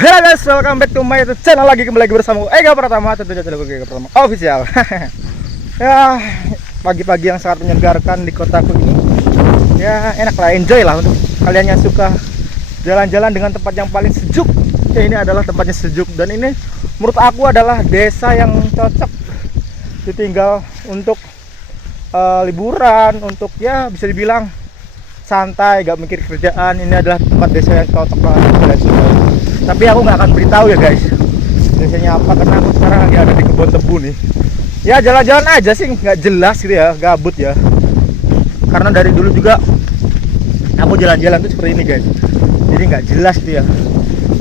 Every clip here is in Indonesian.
Halo guys, welcome back to my YouTube channel. Lagi kembali bersama Ega Pratama, tentunya channel Ega Pratama official. Ya, pagi-pagi yang sangat menyegarkan di kotaku ini. Ya, enak lah, enjoy lah untuk kalian yang suka jalan-jalan dengan tempat yang paling sejuk. Ya, ini adalah tempatnya sejuk dan ini menurut aku adalah desa yang cocok ditinggal untuk liburan, untuk ya bisa dibilang santai, gak mikir kerjaan. Ini adalah tempat desa yang cocok banget guys. Tapi aku nggak akan beritahu ya guys desanya apa, karena aku sekarang lagi ada di kebun tebu nih. Ya jalan-jalan aja sih, nggak jelas gitu ya, gabut ya. Karena dari dulu juga aku jalan-jalan tuh seperti ini guys, jadi nggak jelas gitu ya.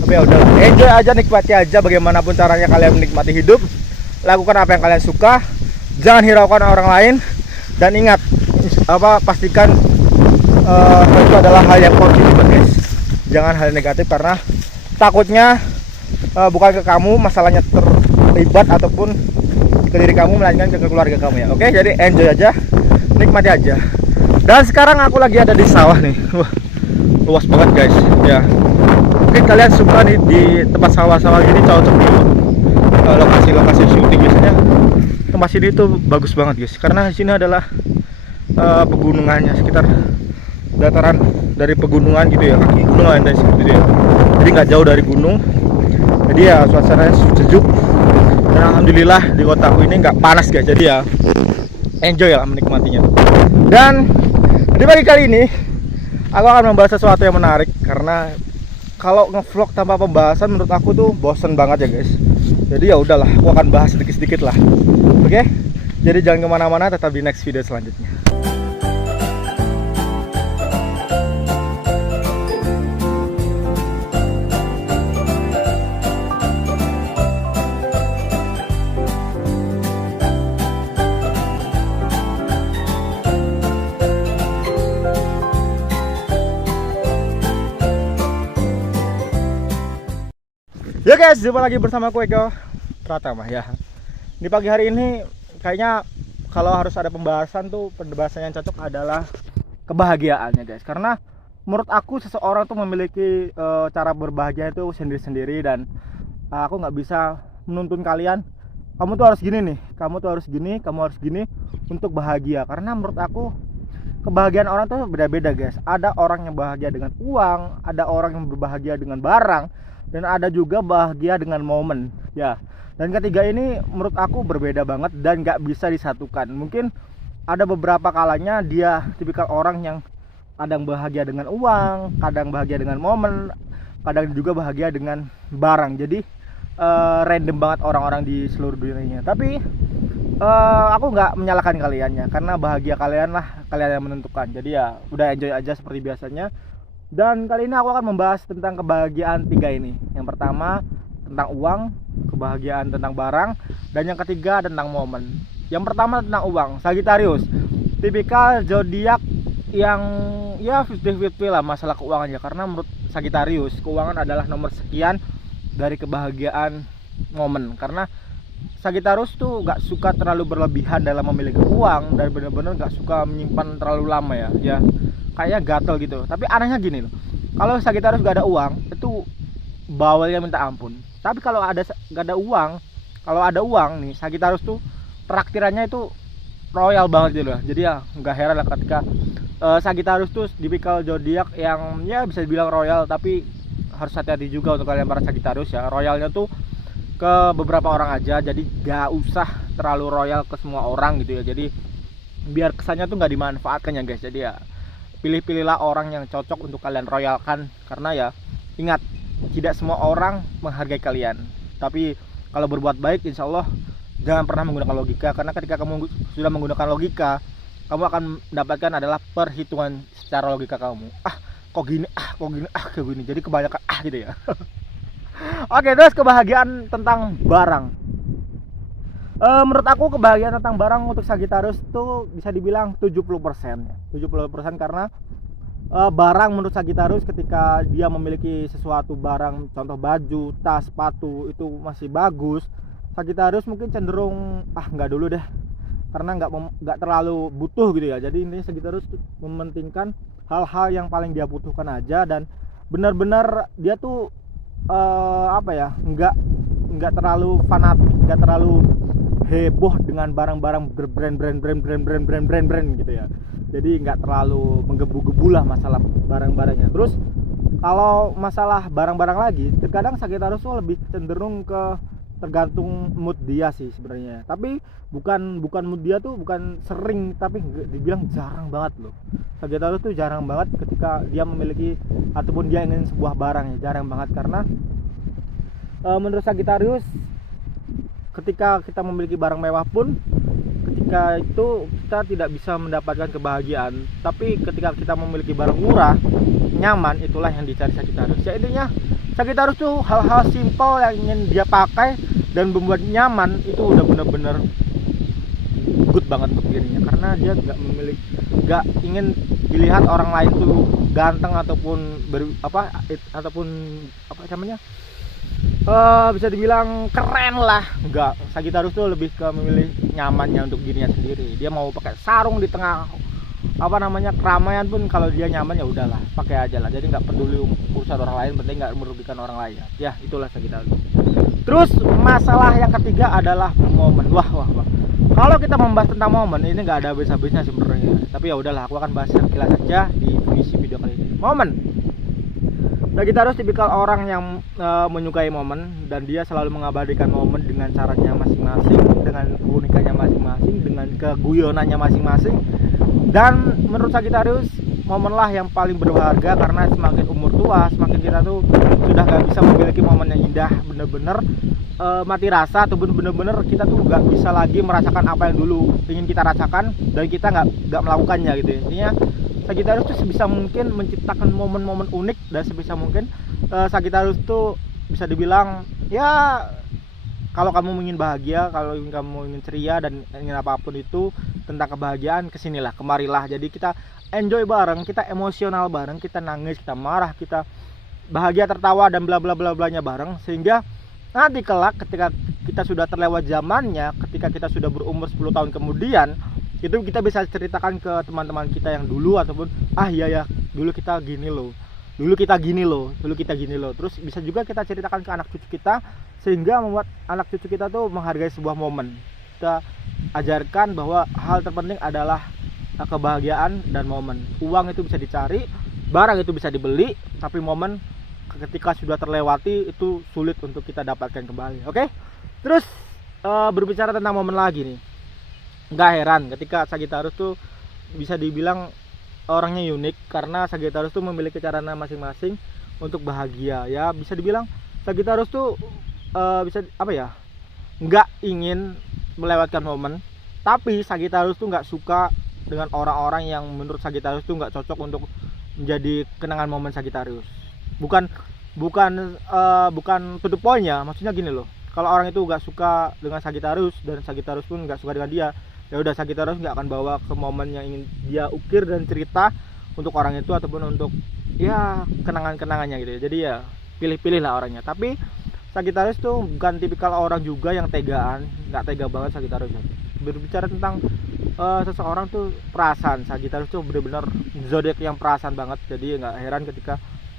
Tapi ya udahlah, enjoy aja, nikmati aja. Bagaimanapun caranya kalian menikmati hidup, lakukan apa yang kalian suka, jangan hiraukan orang lain. Dan ingat, pastikan itu adalah hal yang positif guys, jangan hal negatif, karena takutnya bukan ke kamu masalahnya terlibat ataupun ke diri kamu, melainkan ke keluarga kamu ya. Oke, jadi enjoy aja, nikmati aja. Dan sekarang aku lagi ada di sawah nih. Wah, luas banget guys ya. Mungkin kalian suka nih di tempat sawah-sawah gini, cocok nih lokasi-lokasi syuting. Biasanya tempat sini tuh bagus banget guys, karena di sini adalah pegunungannya, sekitar dataran dari pegunungan gitu ya, kaki gunung ada seperti itu ya. Jadi nggak jauh dari gunung, jadi ya suasananya sejuk. Dan alhamdulillah di kotaku ini nggak panas guys, jadi ya enjoy lah menikmatinya. Dan di pagi kali ini aku akan membahas sesuatu yang menarik, karena kalau ngevlog tanpa pembahasan menurut aku tuh bosen banget ya guys. Jadi ya udahlah, aku akan bahas sedikit-sedikit lah. Oke, jadi jangan kemana-mana, tetap di next video selanjutnya. Ya guys, jumpa lagi bersama aku Ega Pratama ya. Di pagi hari ini kayaknya kalau harus ada pembahasan tuh, pembahasan yang cocok adalah kebahagiaannya guys. Karena menurut aku seseorang tuh memiliki cara berbahagia itu sendiri-sendiri. Dan aku nggak bisa menuntun kalian, kamu tuh harus gini nih, kamu tuh harus gini, kamu harus gini untuk bahagia. Karena menurut aku kebahagiaan orang tuh beda-beda guys. Ada orang yang bahagia dengan uang, ada orang yang berbahagia dengan barang, dan ada juga bahagia dengan momen ya. Dan ketiga ini menurut aku berbeda banget dan gak bisa disatukan. Mungkin ada beberapa kalanya dia tipikal orang yang kadang bahagia dengan uang, kadang bahagia dengan momen, kadang juga bahagia dengan barang. Jadi random banget orang-orang di seluruh dunia. Tapi aku nggak menyalahkan kaliannya, karena bahagia kalian lah, kalian yang menentukan. Jadi ya udah enjoy aja seperti biasanya. Dan kali ini aku akan membahas tentang kebahagiaan tiga ini. Yang pertama tentang uang, kebahagiaan tentang barang, dan yang ketiga tentang momen. Yang pertama tentang uang. Sagittarius, tipikal zodiak yang ya 50-50 lah masalah keuangannya. Karena menurut Sagittarius, keuangan adalah nomor sekian dari kebahagiaan momen. Karena Sagittarius tuh gak suka terlalu berlebihan dalam memiliki uang, dan bener-bener gak suka menyimpan terlalu lama ya. Kayaknya gatel gitu. Tapi anehnya gini loh, kalau Sagittarius gak ada uang itu bawelnya minta ampun. Tapi kalau gak ada uang, kalau ada uang nih, Sagittarius tuh traktirannya itu royal banget gitu loh. Jadi ya nggak heran lah ketika Sagittarius tuh tipikal zodiak yang ya bisa dibilang royal. Tapi harus hati-hati juga untuk kalian para Sagittarius ya. Royalnya tuh ke beberapa orang aja, jadi gak usah terlalu royal ke semua orang gitu ya. Jadi biar kesannya tuh nggak dimanfaatkan ya guys. Jadi ya pilih-pilihlah orang yang cocok untuk kalian royalkan. Karena ya ingat, tidak semua orang menghargai kalian. Tapi kalau berbuat baik, insya Allah jangan pernah menggunakan logika. Karena ketika kamu sudah menggunakan logika, kamu akan mendapatkan adalah perhitungan secara logika kamu. Kok gini, kok gini. Jadi kebanyakan gitu ya. Oke, terus kebahagiaan tentang barang. Menurut aku kebahagiaan tentang barang untuk Sagittarius tuh bisa dibilang 70% ya. 70% karena barang menurut Sagittarius ketika dia memiliki sesuatu barang, contoh baju, tas, sepatu itu masih bagus, Sagittarius mungkin cenderung nggak dulu deh, karena nggak terlalu butuh gitu ya. Jadi ini Sagittarius mementingkan hal-hal yang paling dia butuhkan aja, dan benar-benar dia tuh apa ya, nggak terlalu fanatik, nggak terlalu heboh dengan barang-barang berbrand gitu ya. Jadi nggak terlalu menggebu-gebu lah masalah barang-barangnya. Terus kalau masalah barang-barang lagi, terkadang Sagittarius tuh lebih cenderung ke tergantung mood dia sih sebenarnya. Tapi bukan mood dia tuh bukan sering, tapi dibilang jarang banget loh. Sagittarius tuh jarang banget ketika dia memiliki ataupun dia ingin sebuah barang ya, jarang banget. Karena menurut Sagittarius, ketika kita memiliki barang mewah pun, ketika itu kita tidak bisa mendapatkan kebahagiaan. Tapi ketika kita memiliki barang murah, nyaman, itulah yang dicari Sagittarius. Ya intinya Sagittarius tuh hal-hal simpel yang ingin dia pakai dan membuat nyaman, itu udah bener-bener good banget untuk dirinya. Karena dia nggak ingin dilihat orang lain tuh ganteng ataupun ataupun apa namanya, bisa dibilang keren lah. Enggak, Sagittarius tuh lebih ke memilih nyamannya untuk dirinya sendiri. Dia mau pakai sarung di tengah keramaian pun, kalau dia nyaman ya udahlah, pakai aja lah. Jadi nggak peduli urusan orang lain, penting nggak merugikan orang lain ya. Itulah Sagittarius. Terus masalah yang ketiga adalah momen. Wah. Kalau kita membahas tentang momen ini nggak ada habis-habisnya sebenarnya. Tapi ya udahlah, aku akan bahas sekilas saja di misi video kali ini. Momen. Sagittarius tipikal orang yang menyukai momen, dan dia selalu mengabadikan momen dengan caranya masing-masing, dengan keunikannya masing-masing, dengan keguyonannya masing-masing. Dan menurut Sagittarius, momenlah yang paling berharga, karena semakin umur tua, semakin kita tuh sudah gak bisa memiliki momen yang indah, bener-bener mati rasa, atau bener-bener kita tuh gak bisa lagi merasakan apa yang dulu ingin kita rasakan, dan kita gak melakukannya gitu. Intinya Sagittarius tuh sebisa mungkin menciptakan momen-momen unik, dan sebisa mungkin Sagittarius tuh bisa dibilang ya, kalau kamu ingin bahagia, kalau kamu ingin ceria dan ingin apapun itu tentang kebahagiaan, kesinilah, kemarilah. Jadi kita enjoy bareng, kita emosional bareng, kita nangis, kita marah, kita bahagia, tertawa, dan bla bla bla blanya bareng. Sehingga nanti kelak ketika kita sudah terlewat zamannya, ketika kita sudah berumur 10 tahun kemudian, itu kita bisa ceritakan ke teman-teman kita yang dulu, ataupun iya ya, dulu kita gini loh, dulu kita gini loh. Terus bisa juga kita ceritakan ke anak cucu kita, sehingga membuat anak cucu kita tuh menghargai sebuah momen. Kita ajarkan bahwa hal terpenting adalah kebahagiaan dan momen. Uang itu bisa dicari, barang itu bisa dibeli, tapi momen ketika sudah terlewati itu sulit untuk kita dapatkan kembali. Oke? Terus berbicara tentang momen lagi nih, nggak heran ketika Sagittarius tuh bisa dibilang orangnya unik, karena Sagittarius tuh memiliki caranya masing-masing untuk bahagia. Ya bisa dibilang Sagittarius tuh bisa nggak ingin melewatkan momen, tapi Sagittarius tuh nggak suka dengan orang-orang yang menurut Sagittarius tuh nggak cocok untuk menjadi kenangan momen Sagittarius. Bukan to the point ya, maksudnya gini loh, kalau orang itu nggak suka dengan Sagittarius dan Sagittarius pun nggak suka dengan dia, ya udah, Sagittarius nggak akan bawa ke momen yang ingin dia ukir dan cerita untuk orang itu, ataupun untuk ya kenangan-kenangannya gitu ya. Jadi ya pilih-pilih lah orangnya. Tapi Sagittarius tuh bukan tipikal orang juga yang tegaan, nggak tega banget Sagittarius. Berbicara tentang seseorang tuh perasaan, Sagittarius tuh bener-bener zodiak yang perasaan banget. Jadi nggak heran ketika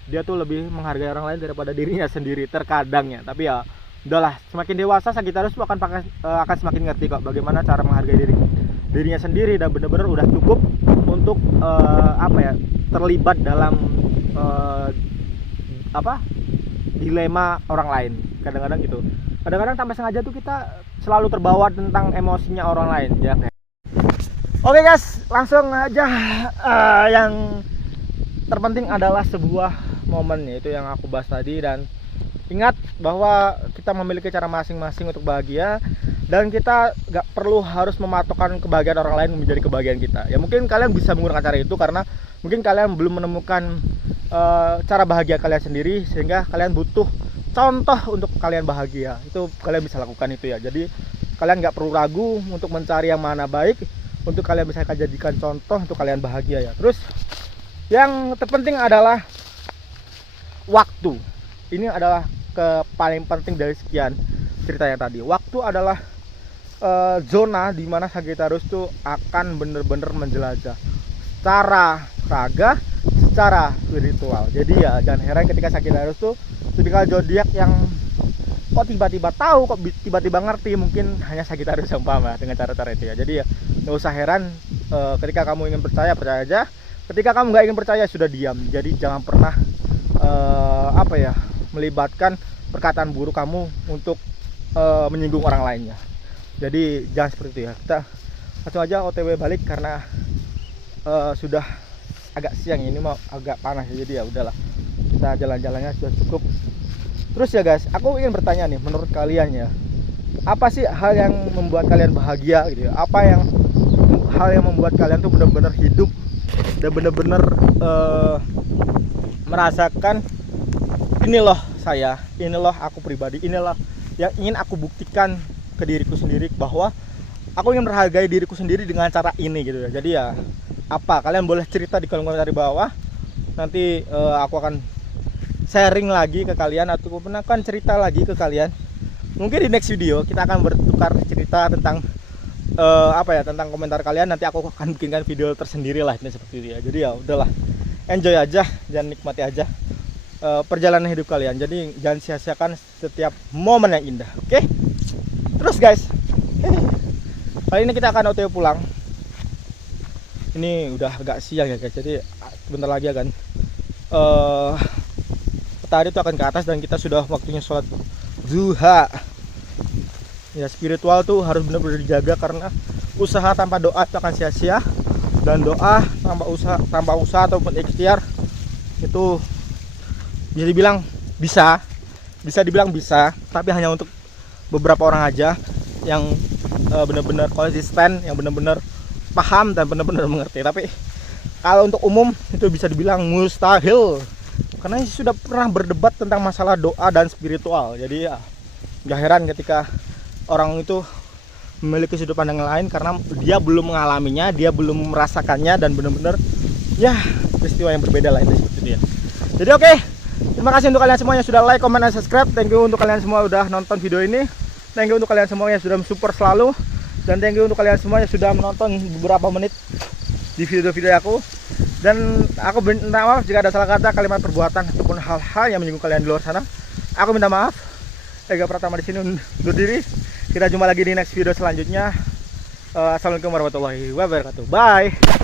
dia tuh lebih menghargai orang lain daripada dirinya sendiri terkadang ya. Tapi ya udahlah, semakin dewasa Sagittarius tuh akan semakin ngerti kok bagaimana cara menghargai dirinya sendiri, dan bener-bener udah cukup untuk terlibat dalam dilema orang lain. Kadang-kadang gitu, kadang-kadang tanpa sengaja tuh kita selalu terbawa tentang emosinya orang lain ya. Oke guys, langsung aja. Yang terpenting adalah sebuah momen, yaitu yang aku bahas tadi. Dan ingat bahwa kita memiliki cara masing-masing untuk bahagia, dan kita gak perlu harus mematokkan kebahagiaan orang lain menjadi kebahagiaan kita. Ya mungkin kalian bisa menggunakan cara itu karena mungkin kalian belum menemukan cara bahagia kalian sendiri, sehingga kalian butuh contoh untuk kalian bahagia. Itu kalian bisa lakukan itu ya. Jadi kalian gak perlu ragu untuk mencari yang mana baik untuk kalian bisa jadikan contoh untuk kalian bahagia ya. Terus yang terpenting adalah waktu. Ini adalah paling penting dari sekian ceritanya tadi. Waktu adalah zona di mana Sagittarius tuh akan bener-bener menjelajah secara raga, secara spiritual. Jadi ya jangan heran ketika Sagittarius tuh tipikal zodiak yang kok tiba-tiba tahu, kok tiba-tiba ngerti, mungkin hanya Sagittarius yang paham ya dengan cara-cara itu ya. Jadi ya nggak usah heran, ketika kamu ingin percaya, percaya aja. Ketika kamu nggak ingin percaya, sudah diam. Jadi jangan pernah melibatkan perkataan buruk kamu untuk menyinggung orang lainnya. Jadi jangan seperti itu ya. Kita langsung aja OTW balik karena sudah agak siang, ini mau agak panas ya. Jadi ya udahlah, kita jalan-jalannya sudah cukup. Terus ya guys, aku ingin bertanya nih, menurut kalian ya, apa sih hal yang membuat kalian bahagia gitu ya? Apa yang hal yang membuat kalian tuh benar-benar hidup dan benar-benar merasakan ini loh saya, ini loh aku pribadi, inilah yang ingin aku buktikan ke diriku sendiri bahwa aku ingin menghargai diriku sendiri dengan cara ini gitu ya. Jadi ya apa, kalian boleh cerita di kolom komentar di bawah. Nanti aku akan sharing lagi ke kalian atau akan cerita lagi ke kalian. Mungkin di next video kita akan bertukar cerita tentang tentang komentar kalian. Nanti aku akan bikinkan video tersendiri lah, ini seperti itu ya. Jadi ya udahlah, enjoy aja dan nikmati aja perjalanan hidup kalian. Jadi jangan sia-siakan setiap momen yang indah, oke? Terus guys, kali ini kita akan OTW pulang. Ini udah agak siang ya guys, jadi bentar lagi akan matahari itu akan ke atas dan kita sudah waktunya sholat duha. Ya, spiritual tuh harus benar-benar dijaga karena usaha tanpa doa itu akan sia-sia, dan doa tanpa usaha ataupun ikhtiar itu bisa dibilang bisa, tapi hanya untuk beberapa orang aja yang benar-benar konsisten, yang benar-benar paham dan benar-benar mengerti. Tapi kalau untuk umum itu bisa dibilang mustahil, karena sudah pernah berdebat tentang masalah doa dan spiritual. Jadi ya gak heran ketika orang itu memiliki sudut pandang lain karena dia belum mengalaminya, dia belum merasakannya, dan benar-benar ya peristiwa yang berbeda lah, itu seperti itu ya. Jadi oke, terima kasih untuk kalian semuanya sudah like, comment, dan subscribe. Thank you untuk kalian semua udah nonton video ini. Thank you untuk kalian semuanya sudah support selalu, dan thank you untuk kalian semuanya sudah menonton beberapa menit di video-video aku. Dan aku minta maaf jika ada salah kata, kalimat, perbuatan ataupun hal-hal yang menyinggung kalian di luar sana. Aku minta maaf. Ega Pratama di sini undur diri. Kita jumpa lagi di next video selanjutnya. Assalamualaikum warahmatullahi wabarakatuh. Bye.